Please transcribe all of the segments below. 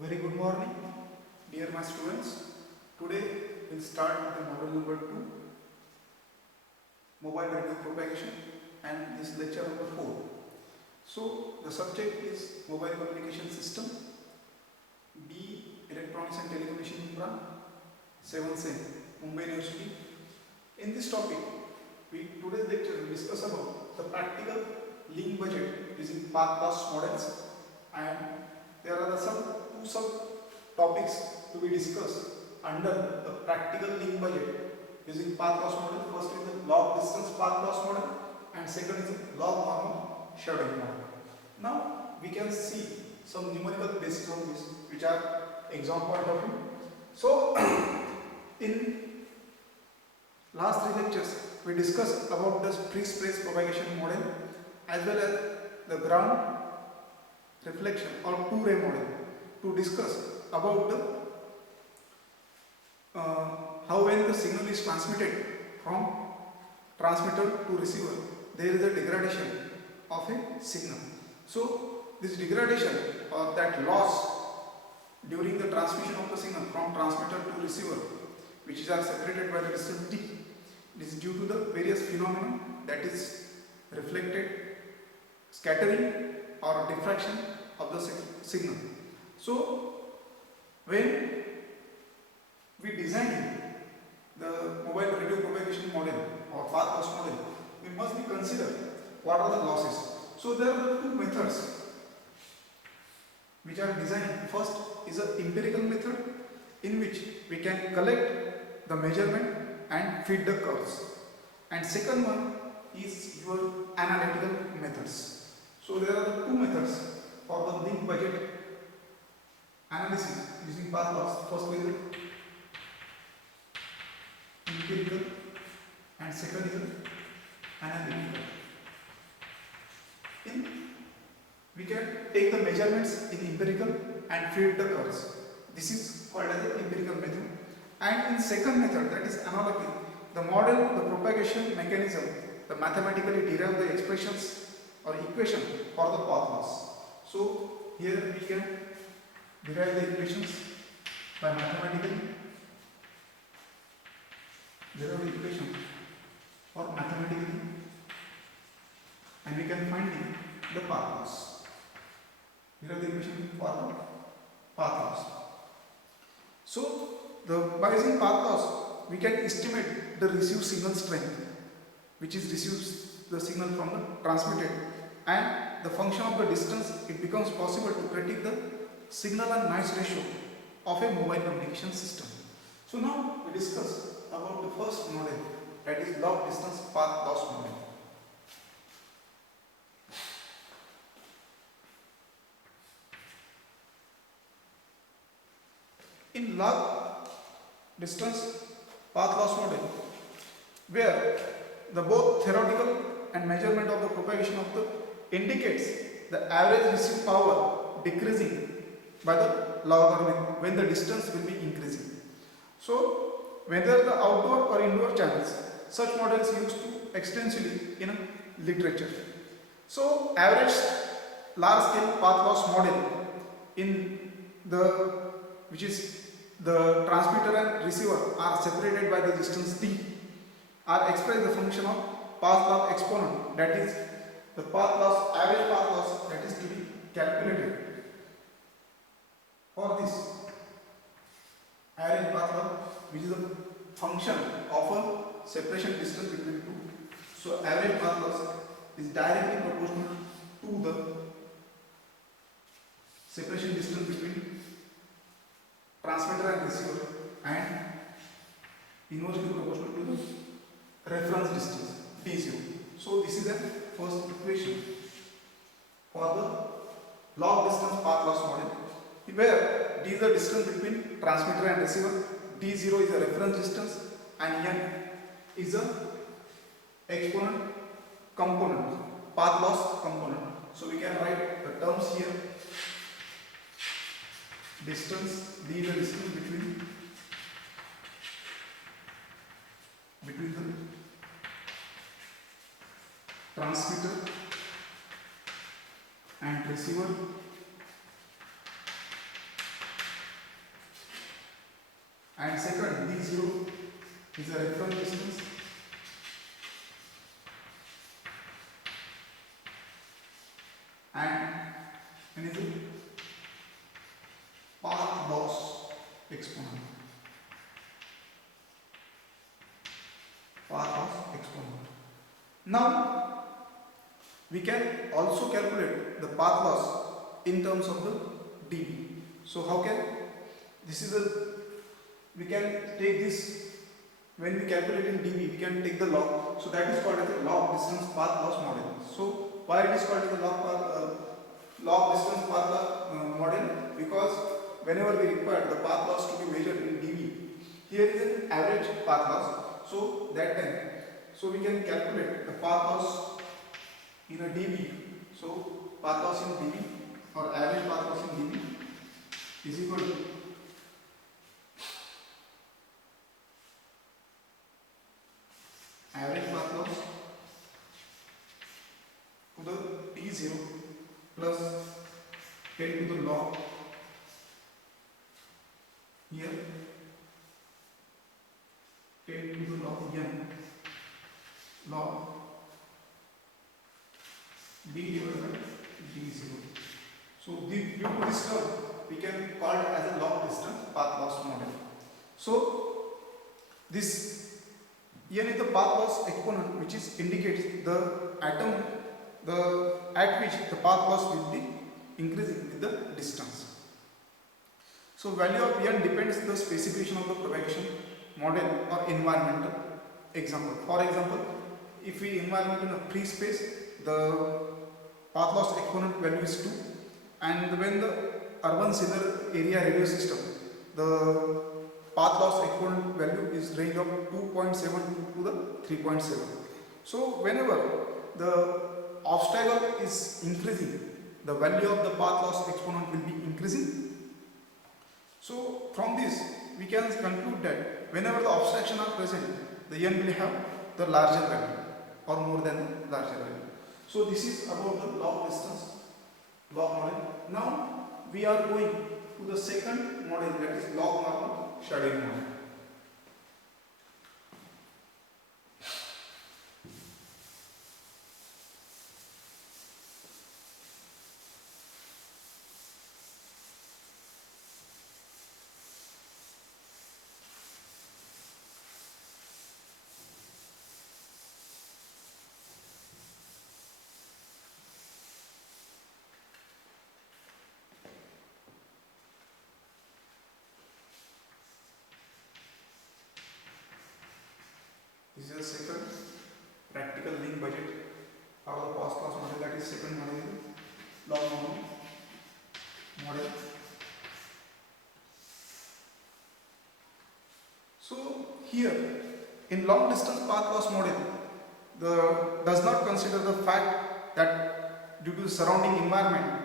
Very good morning, dear my students. Today we'll start with the model number 2, mobile radio propagation, and this lecture number 4. So the subject is mobile communication system, B Electronics and Telecommunication Infra, 7th Sem, Mumbai University. In this topic, today's lecture will discuss about the practical link budget using path loss models, and there are some two sub topics to be discussed under the practical link budget using path loss model. First is the log distance path loss model, and second is the log normal shadowing model. Now we can see some numerical basis on this, which are exam point of view. So in last 3 lectures we discussed about the free space propagation model as well as the ground reflection or two-ray model to discuss about the how when the signal is transmitted from transmitter to receiver, there is a degradation of a signal. So this degradation or that loss during the transmission of the signal from transmitter to receiver, which are separated by the distance d, is due to the various phenomena, that is reflected, scattering or diffraction of the signal. So when we design the mobile radio propagation model or path loss model, we must be consider what are the losses. So there are the two methods which are designed. First is an empirical method in which we can collect the measurement and feed the curves, and second one is your analytical methods. So there are the two methods for the link budget analysis using path loss. First is empirical and second is analytical. We can take the measurements in empirical and feed the curves. This is called as the empirical method. And in second method, that is analytical, the model, the propagation mechanism, the mathematically derive the expressions or equation for the path loss. So here we can derive the equations by mathematically derive the equation or mathematically, and we can find the path loss. Derive the equation for the path loss. So by using path loss, we can estimate the received signal strength, which is receives the signal from the transmitted, and the function of the distance, it becomes possible to predict the signal and noise ratio of a mobile communication system. So now we discuss about the first model, that is log distance path loss model. In log distance path loss model, where the both theoretical and measurement of the propagation of the indicates the average received power decreasing by the logarithm when the distance will be increasing. So whether the outdoor or indoor channels, such model is used to extensively in literature. So average large scale path loss model in the which is the transmitter and receiver are separated by the distance d, are expressed the function of path loss exponent, that is the path loss, average path loss, that is to be calculated. For this average path loss, which is a function of a separation distance between two, so average path loss is directly proportional to the separation distance between transmitter and receiver, and inversely proportional to the reference distance d0. So this is the first equation for the log distance path loss model, where d is the distance between transmitter and receiver, d0 is a reference distance, and n is a exponent component, path loss component. So we can write the terms here. Distance, d is the distance between the transmitter and receiver, is a reference distance and n is a path loss exponent. Path loss exponent. Now we can also calculate the path loss in terms of the dB. So how can this is a we can take this when we calculate in dB, we can take the log. So that is called as the log distance path loss model. So why it is called as the log distance path loss model? Because whenever we require the path loss to be measured in dB, here is an average path loss. So that time, so we can calculate the path loss in a dB. So path loss in dB or average path loss in dB is equal to average path loss to the t0 plus 10 to the log here 10 to the log n log d divided by d0. So due to this term we can call it as a log distance path loss model. So this n is the path loss exponent which is indicates the atom at which the path loss will be increasing with the distance. So value of n depends the specification of the propagation model or environmental example. For example, if we environment in a free space, the path loss exponent value is 2, and when the urban cellular area radio system, the path loss exponent value is range of 2.7 to the 3.7. So whenever the obstacle is increasing, the value of the path loss exponent will be increasing. So from this we can conclude that whenever the obstruction are present, the n will have the larger value or more than the larger value. So this is about the log distance log model. Now we are going to the second model, that is log normal shading model. This is the second practical link budget out of the past class model, that is second model is log normal model. So here in long distance path loss model, does not consider the fact that due to the surrounding environment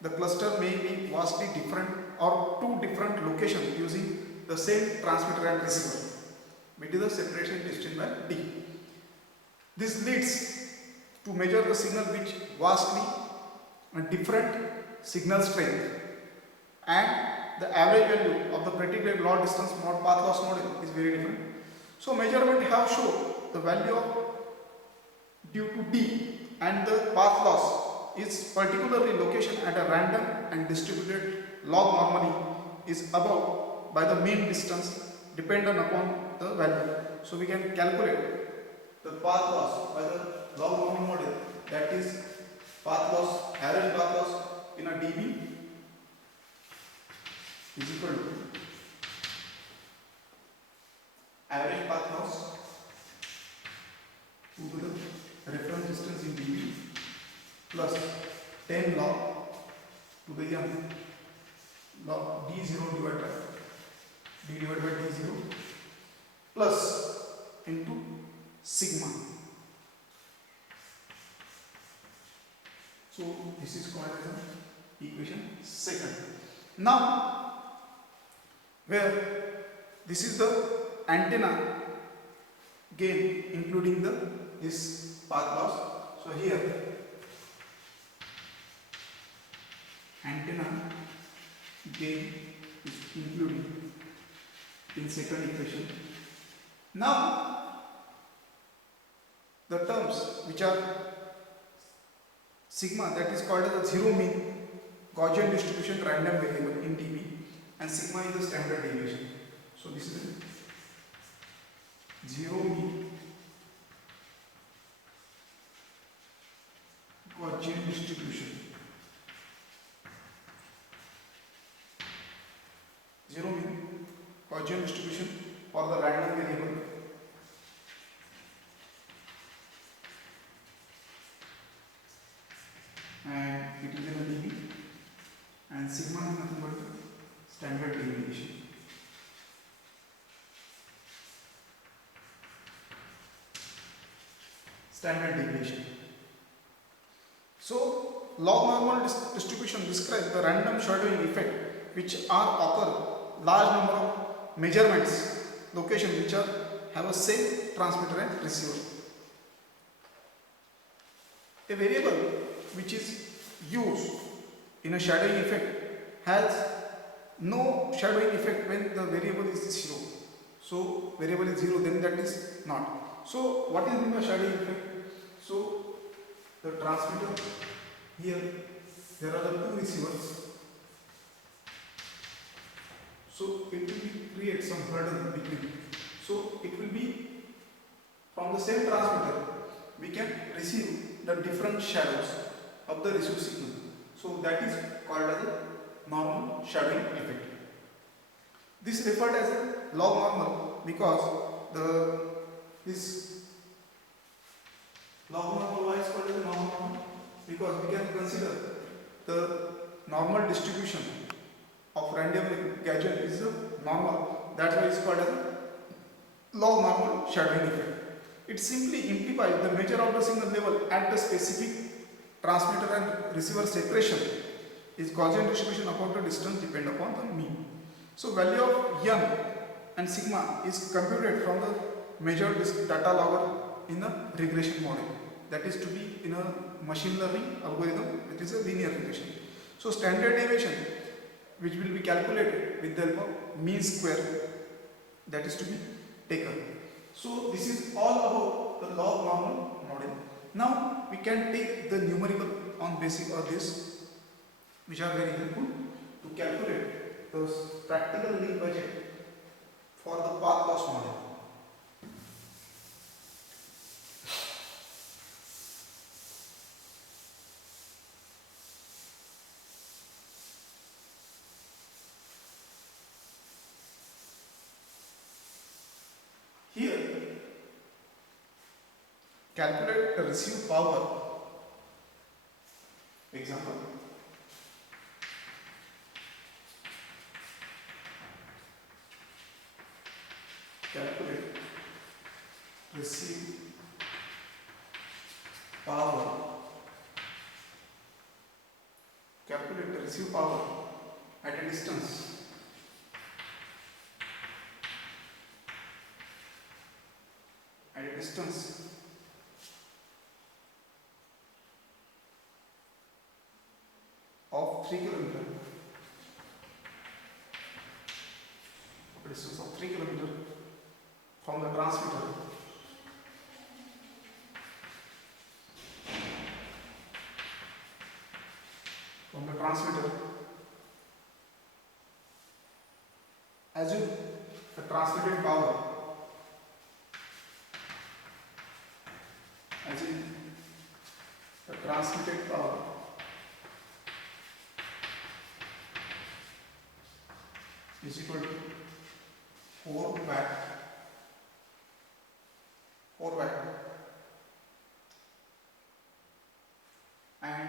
the cluster may be vastly different or two different locations using the same transmitter and receiver. It is the separation distance by d. This leads to measure the signal which vastly different signal strength, and the average value of the predicted long distance path loss model is very different. So measurement have shown the value of due to d and the path loss is particularly location at a random and distributed log normally is above by the mean distance dependent upon the value. So we can calculate the path loss by the log normal model, that is path loss, average path loss in a dB is equal to average path loss to the reference distance in dB plus 10 log to the n log d0 divided by d0 plus into sigma. So this is called as an equation second. Now where this is the antenna gain including this path loss. So here antenna gain is including in second equation. Now the terms which are sigma, that is called as a zero mean Gaussian distribution random variable in dB, and sigma is the standard deviation. So this is zero mean Gaussian distribution. Zero mean Gaussian distribution for the random variable and it is in a dB, and sigma is nothing but the standard deviation. Standard deviation. So log normal distribution describes the random shadowing effect which are occur large number of measurements location which are have a same transmitter and receiver. A variable which is used in a shadowing effect has no shadowing effect when the variable is 0. So variable is 0, then that is not. So what is the shadowing effect? So the transmitter, here there are the two receivers. So it will create some hurdle between. So it will be from the same transmitter we can receive the different shadows of the received signal. So that is called as a normal shadowing effect. This is referred as a log normal because this log normal, why is called as a log normal? Because we can consider the normal distribution of random gadget is normal. That's why it's called as a log normal shadowing effect. It simply implies the measure of the signal level at the specific transmitter and receiver separation is Gaussian distribution upon the distance depend upon the mean. So value of n and sigma is computed from the measured data logger in a regression model, that is to be in a machine learning algorithm which is a linear regression. So standard deviation which will be calculated with the help of mean square, that is to be taken. So this is all about the log normal model. Now we can take the numerical on basis of this, which are very helpful to calculate the practical link budget for the path loss model. Here, calculate the received power. Example. Calculate received power. Calculate the received power at a distance of 3 km. Distance of 3 km from the transmitter assume the transmitted power is equal to 4 watt and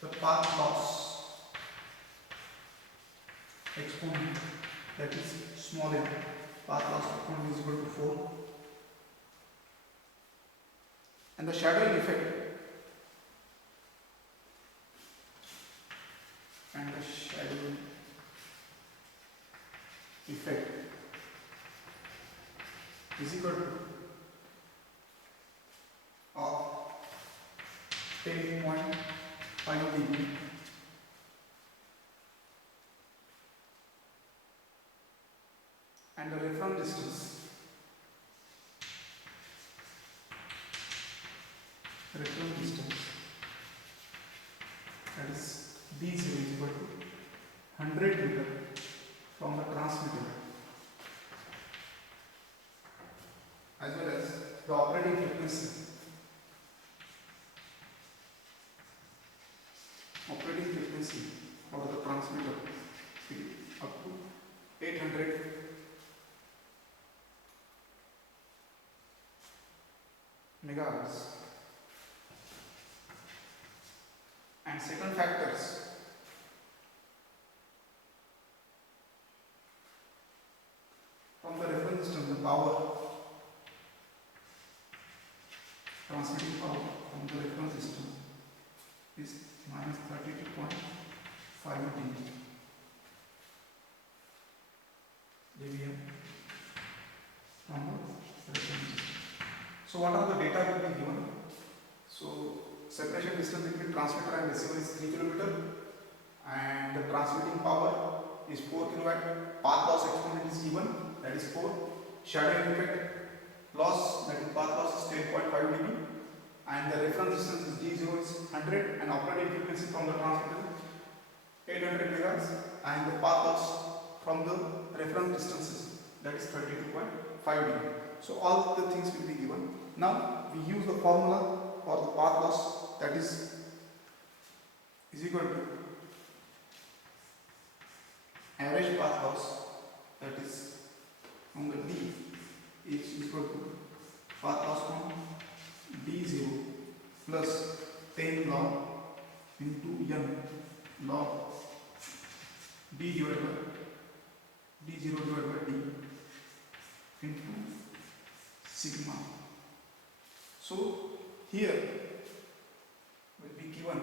the path loss exponent, that is small m, path loss exponent is equal to 4, and the shadowing effect is equal to of 10.5 dB . D0 is equal to 100 meter from the transmitter as well as the operating frequency. Operating frequency of the transmitter up to 800 megahertz. And second factors from the reference system, the power, transmitting power from the reference system is minus 32.5 dBm from the reference system. So what are the data will be given? So separation distance between transmitter and receiver is 3 km and the transmitting power is 4 kilowatt. Path loss exponent is given, that is 4. Shadowing effect loss, that is path loss, is 10.5 dB, and the reference distance is D0 is 100 and operating frequency from the transmitter 800 MHz and the path loss from the reference distances, that is 32.5 dB. So all the things will be given. Now we use the formula for the path loss, that is equal to average path loss, that is from the D is equal to path loss from D0 plus 10 log into n log D divided by D0 divided by D into sigma. So here will be given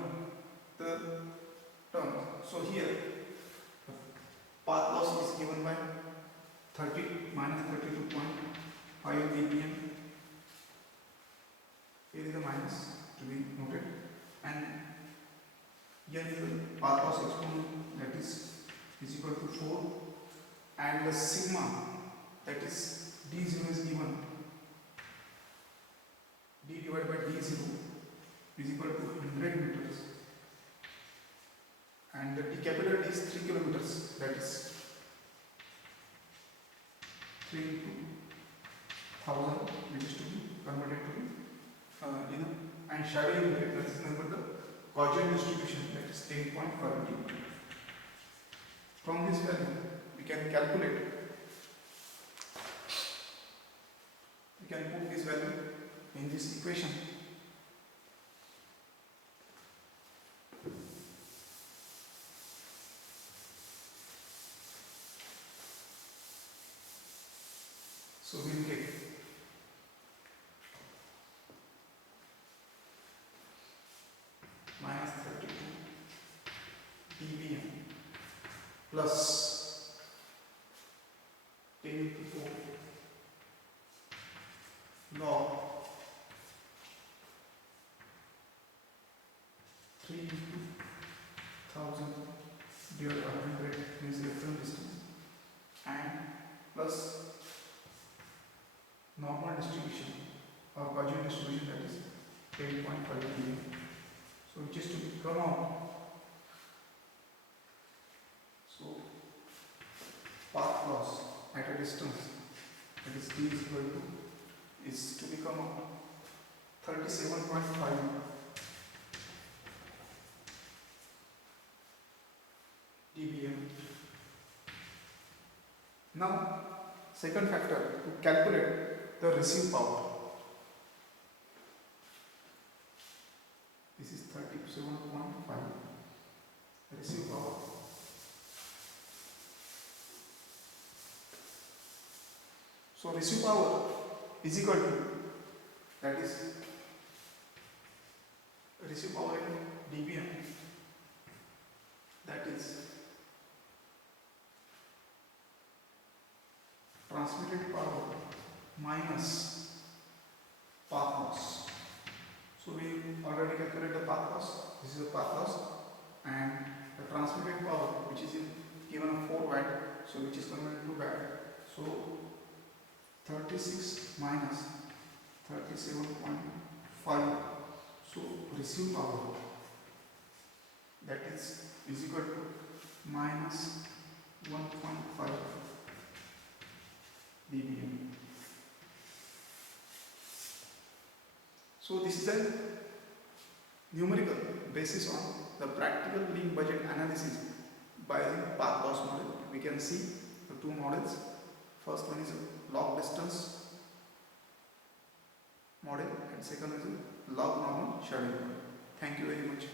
the term. So here path loss is given by 30 minus 32.5 dBm. Here is the minus to be noted, and here is the path loss exponent, that is equal to 4, and the sigma, that is D0 is given, D divided by D0 is equal to 100 meters, and the D capital D is 3 kilometers, that is 3 into 1000, which is to be converted to and shadowing effect, that is number the Gaussian distribution, that is 10.5 dB. From this value we can calculate, we can put this value in this equation. So we will take minus 32 dBm plus 10 into 4 log 3 into 1000 divided by 100 means reference distance, and plus normal distribution or Gaussian distribution, that is 10.5 dB. So which is to come out. So path loss at a distance, that is D is equal to, is to become 37.5 dBm. Now second factor, to calculate the receive power. This is 37.5 receive power. So receive power is equal to, that is receive power in dBm, that is transmitted power minus path loss. So we already calculated the path loss. This is the path loss, and the transmitted power, which is given a 4 watt, so which is converted to watt. So 36 minus 37.5. So receive power that is equal to minus 1.5 dBm. So this is the numerical basis on the practical lean budget analysis by the path loss model. We can see the two models. First one is a log distance model and second is a log normal schedule model. Thank you very much.